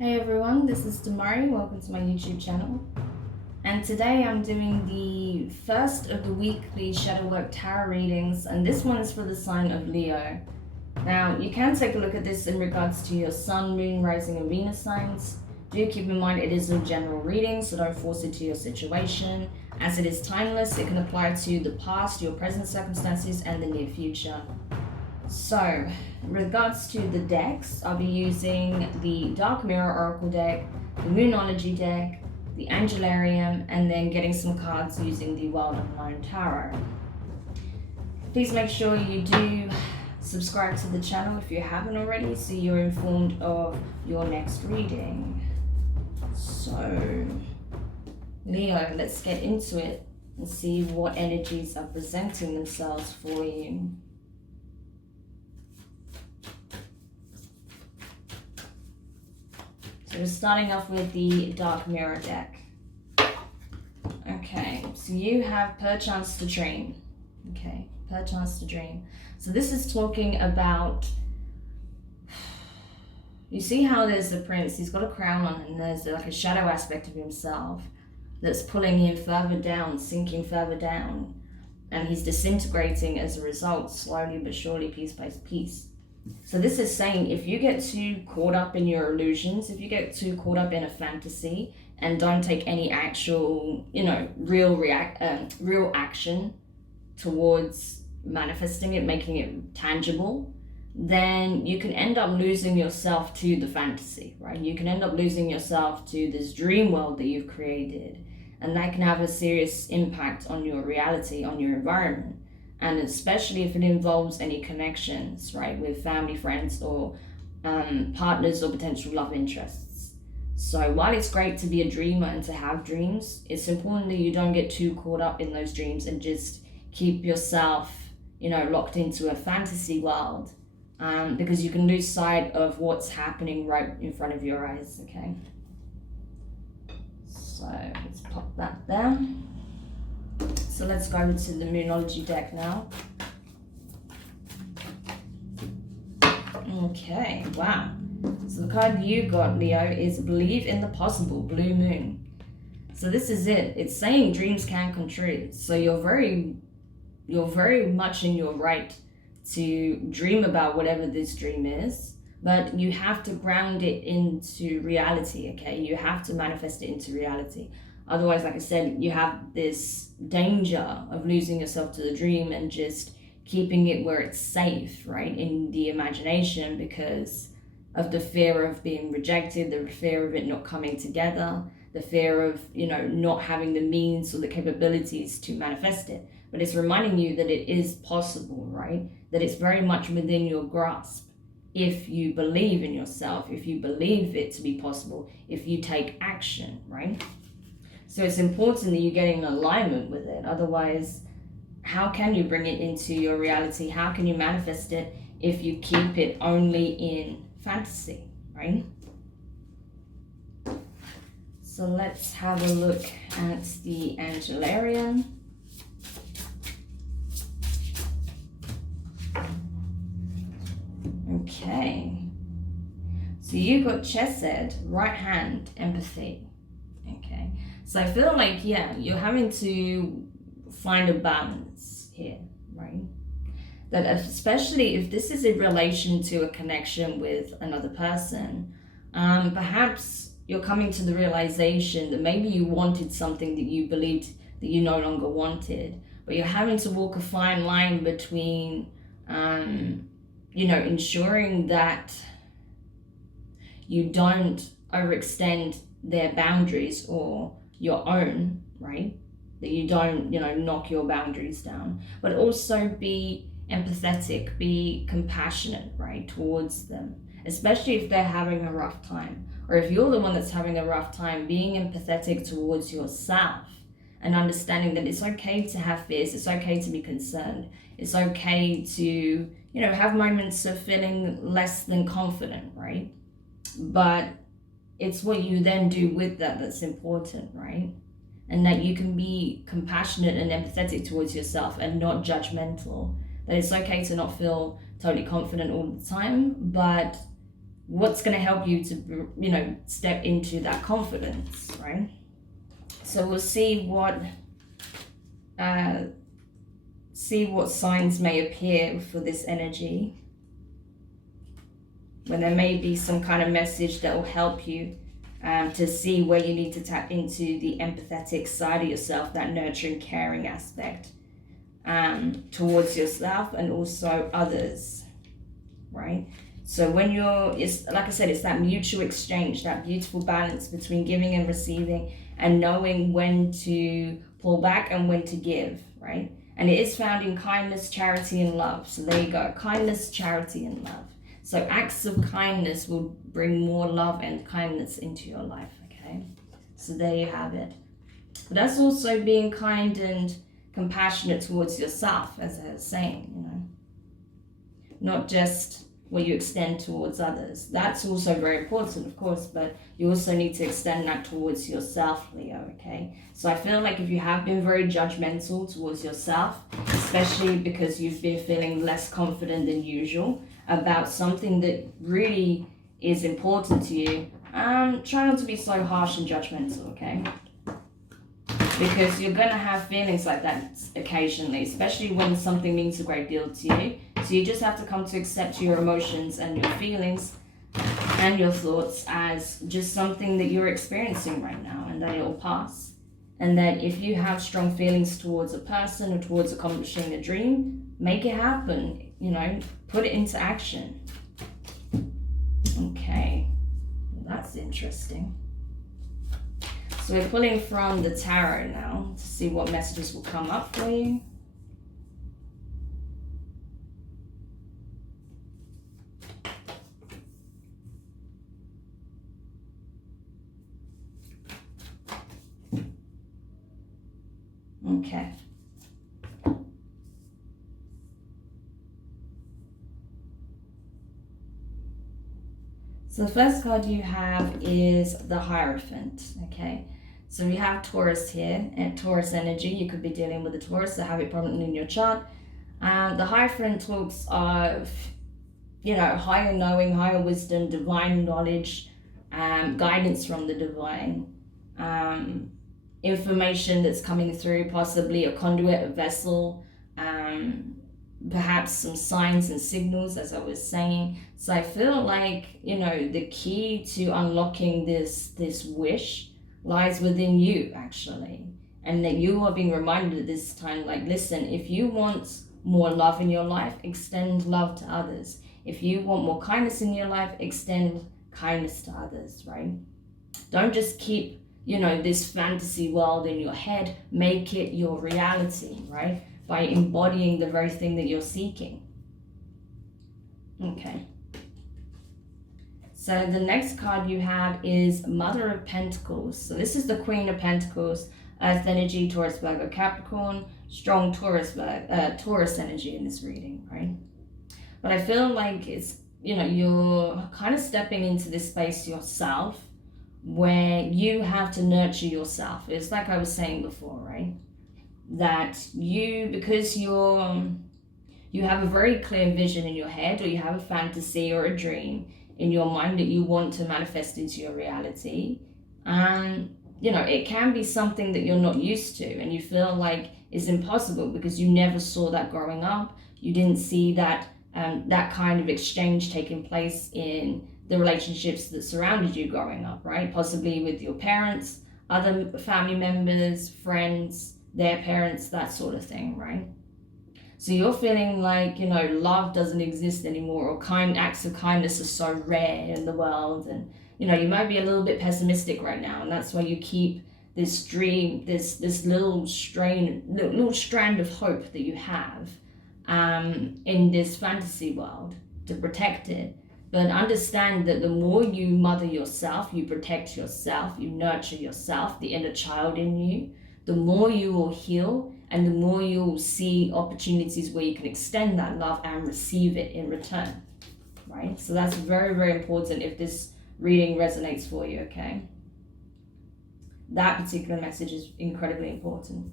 Hey everyone, this is Demari. Welcome to my YouTube channel. And today I'm doing the first of the weekly Shadowwork Tarot readings, and this one is for the sign of Leo. Now, you can take a look at this in regards to your Sun, Moon, Rising, and Venus signs. Do keep in mind it is a general reading, so don't force it to your situation. As it is timeless, it can apply to the past, your present circumstances, and the near future. So, in regards to the decks, I'll be using the Dark Mirror Oracle deck, the Moonology deck, the Angelarium, and then getting some cards using the Wild Unknown Tarot. Please make sure you do subscribe to the channel if you haven't already, so you're informed of your next reading. So, Leo, let's get into it and see what energies are presenting themselves for you. So we're starting off with the Dark Mirror deck. Okay, so you have Perchance to Dream. Okay, Perchance to Dream. So this is talking about, you see how there's the prince, he's got a crown on, and there's like a shadow aspect of himself that's pulling him further down, sinking further down, and he's disintegrating as a result, slowly but surely, piece by piece. So this is saying if you get too caught up in your illusions, if you get too caught up in a fantasy and don't take any actual, real action towards manifesting it, making it tangible, then you can end up losing yourself to the fantasy, right? You can end up losing yourself to this dream world that you've created, and that can have a serious impact on your reality, on your environment. And especially if it involves any connections, right, with family, friends, or partners or potential love interests. So while it's great to be a dreamer and to have dreams, it's important that you don't get too caught up in those dreams and just keep yourself, locked into a fantasy world, because you can lose sight of what's happening right in front of your eyes, okay? So let's pop that there. So let's go over to the Moonology deck now. Okay, wow. So the card you got, Leo, is Believe in the Possible, Blue Moon. So this is it. It's saying dreams can come true. So you're very much in your right to dream about whatever this dream is, but you have to ground it into reality, okay? You have to manifest it into reality. Otherwise, like I said, you have this danger of losing yourself to the dream and just keeping it where it's safe, right, in the imagination, because of the fear of being rejected, the fear of it not coming together, the fear of, not having the means or the capabilities to manifest it. But it's reminding you that it is possible, right? That it's very much within your grasp if you believe in yourself, if you believe it to be possible, if you take action, right? So it's important that you get in alignment with it. Otherwise, how can you bring it into your reality? How can you manifest it if you keep it only in fantasy, right? So let's have a look at the Angelarium. Okay. So you got Chesed, right hand, empathy. Okay. So I feel like, you're having to find a balance here, right? That especially if this is in relation to a connection with another person, perhaps you're coming to the realization that maybe you wanted something that you believed that you no longer wanted, but you're having to walk a fine line between, ensuring that you don't overextend their boundaries or your own, right? That you don't, knock your boundaries down, but also be empathetic, be compassionate, right, towards them, especially if they're having a rough time, or if you're the one that's having a rough time, being empathetic towards yourself and understanding that it's okay to have fears, it's okay to be concerned, it's okay to, have moments of feeling less than confident, right? But it's what you then do with that that's important, right? And that you can be compassionate and empathetic towards yourself and not judgmental. That it's okay to not feel totally confident all the time, but what's going to help you to, you know, step into that confidence, right? So we'll see what signs may appear for this energy, when there may be some kind of message that will help you to see where you need to tap into the empathetic side of yourself, that nurturing, caring aspect towards yourself and also others, right? So when it's like I said, it's that mutual exchange, that beautiful balance between giving and receiving, and knowing when to pull back and when to give, right? And it is found in kindness, charity, and love. So there you go, kindness, charity, and love. So acts of kindness will bring more love and kindness into your life, okay? So there you have it. But that's also being kind and compassionate towards yourself, as I was saying, you know. Not just what you extend towards others. That's also very important, of course, but you also need to extend that towards yourself, Leo, okay? So I feel like if you have been very judgmental towards yourself, especially because you've been feeling less confident than usual about something that really is important to you, try not to be so harsh and judgmental, okay? Because you're gonna have feelings like that occasionally, especially when something means a great deal to you. So you just have to come to accept your emotions and your feelings and your thoughts as just something that you're experiencing right now, and that it will pass. And that if you have strong feelings towards a person or towards accomplishing a dream, make it happen, you know, put it into action. Okay, well, that's interesting. So we're pulling from the tarot now to see what messages will come up for you. Okay. So the first card you have is the Hierophant, okay? So we have Taurus here, and Taurus energy. You could be dealing with a Taurus, so have it prominently in your chart. The Hierophant talks of, you know, higher knowing, higher wisdom, divine knowledge, guidance from the divine, information that's coming through, possibly a conduit, a vessel, perhaps some signs and signals, as I was saying. So I feel like, you know, the key to unlocking this wish lies within you, actually. And that you are being reminded at this time, like, listen, if you want more love in your life, extend love to others. If you want more kindness in your life, extend kindness to others, right? Don't just keep, you know, this fantasy world in your head. Make it your reality, right? By embodying the very thing that you're seeking. Okay. So the next card you have is Mother of Pentacles. So this is the Queen of Pentacles, Earth energy, Taurus, Virgo, Capricorn, strong Taurus energy in this reading, right? But I feel like it's, you know, you're kind of stepping into this space yourself where you have to nurture yourself. It's like I was saying before, right? That because you have a very clear vision in your head, or you have a fantasy or a dream in your mind that you want to manifest into your reality, and you know, it can be something that you're not used to, and you feel like it's impossible because you never saw that growing up. You didn't see that that kind of exchange taking place in the relationships that surrounded you growing up, right? Possibly with your parents, other family members, friends, their parents, that sort of thing, right? So you're feeling like, you know, love doesn't exist anymore, or acts of kindness are so rare in the world, and you know, you might be a little bit pessimistic right now, and that's why you keep this dream, this little strand of hope that you have in this fantasy world to protect it. But understand that the more you mother yourself, you protect yourself, you nurture yourself, the inner child in you, the more you will heal, and the more you will see opportunities where you can extend that love and receive it in return, right? So that's very, very important if this reading resonates for you, okay? That particular message is incredibly important.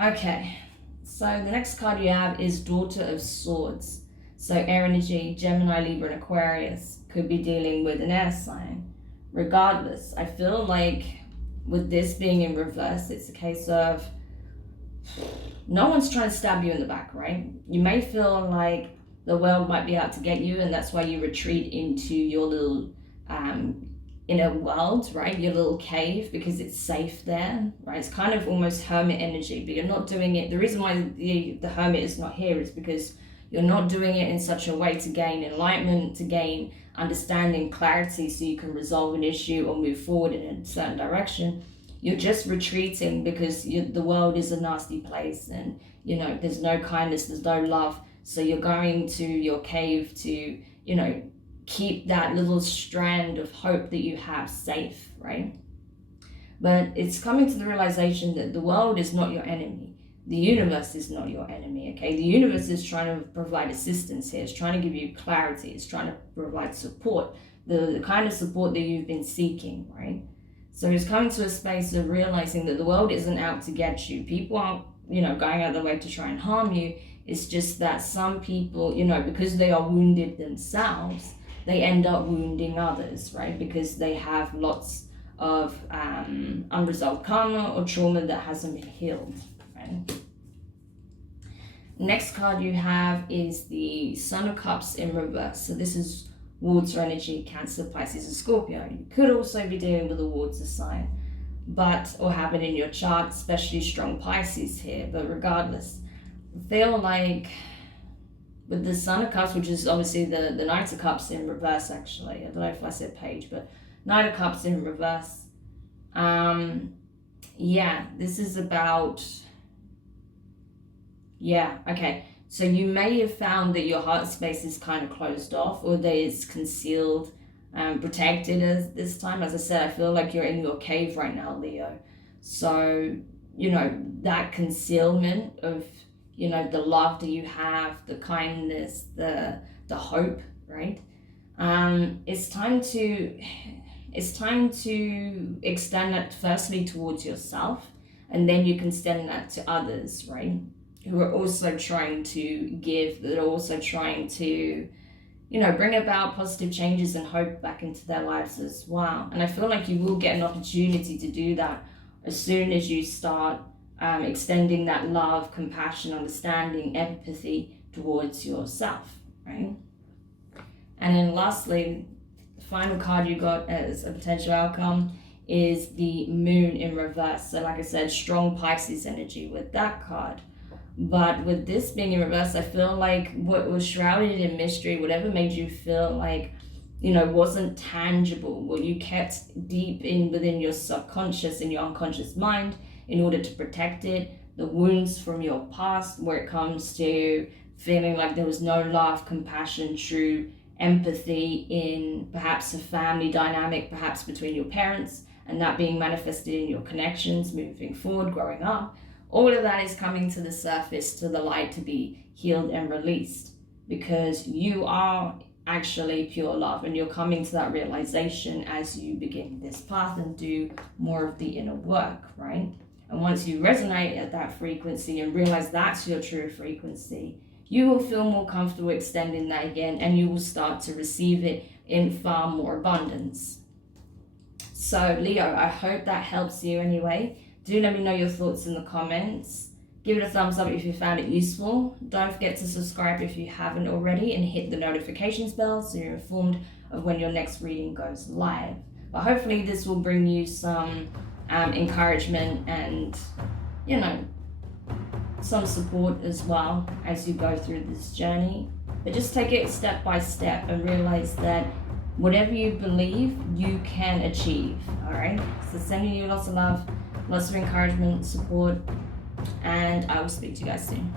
Okay, so the next card you have is Daughter of Swords. So air energy, Gemini, Libra, and Aquarius could be dealing with an air sign. Regardless, I feel like with this being in reverse, it's a case of no one's trying to stab you in the back, right? You may feel like the world might be out to get you, and that's why you retreat into your little inner world, right? Your little cave, because it's safe there, right? It's kind of almost hermit energy, but you're not doing it. The reason why the hermit is not here is because you're not doing it in such a way to gain enlightenment, to gain understanding, clarity, so you can resolve an issue or move forward in a certain direction. You're just retreating because the world is a nasty place, and there's no kindness, there's no love. So you're going to your cave to keep that little strand of hope that you have safe, right? But it's coming to the realization that the world is not your enemy. The universe is not your enemy, okay? The universe is trying to provide assistance here. It's trying to give you clarity. It's trying to provide support, the kind of support that you've been seeking, right? So it's coming to a space of realizing that the world isn't out to get you. People aren't, going out of their way to try and harm you. It's just that some people, because they are wounded themselves, they end up wounding others, right? Because they have lots of unresolved karma or trauma that hasn't been healed, right? Next card you have is the Sun of Cups in reverse. So this is water energy, Cancer, Pisces, and Scorpio. You could also be dealing with a water sign, or have it in your chart, especially strong Pisces here. But regardless, I feel like with the Sun of Cups, which is obviously the Knight of Cups in reverse, actually. I don't know if I said page, but Knight of Cups in reverse. This is about... okay. So you may have found that your heart space is kind of closed off, or that it's concealed, protected as this time. As I said, I feel like you're in your cave right now, Leo. So, that concealment of, the love that you have, the kindness, the hope, right? It's time to extend that firstly towards yourself, and then you can extend that to others, right? Who are also trying to give, that are also trying to, bring about positive changes and hope back into their lives as well. And I feel like you will get an opportunity to do that as soon as you start extending that love, compassion, understanding, empathy towards yourself, right? And then lastly, the final card you got as a potential outcome is the Moon in reverse. So like I said, strong Pisces energy with that card. But with this being in reverse, I feel like what was shrouded in mystery, whatever made you feel like, wasn't tangible, what you kept deep within your subconscious and your unconscious mind in order to protect it, the wounds from your past, where it comes to feeling like there was no love, compassion, true empathy in perhaps a family dynamic, perhaps between your parents, and that being manifested in your connections moving forward, growing up. All of that is coming to the surface, to the light, to be healed and released, because you are actually pure love, and you're coming to that realization as you begin this path and do more of the inner work, right? And once you resonate at that frequency and realize that's your true frequency, you will feel more comfortable extending that again, and you will start to receive it in far more abundance. So Leo, I hope that helps you anyway. Do let me know your thoughts in the comments. Give it a thumbs up if you found it useful. Don't forget to subscribe if you haven't already, and hit the notifications bell so you're informed of when your next reading goes live. But hopefully this will bring you some encouragement and, some support as well as you go through this journey. But just take it step by step and realize that whatever you believe, you can achieve, all right? So sending you lots of love, lots of encouragement, support, and I will speak to you guys soon.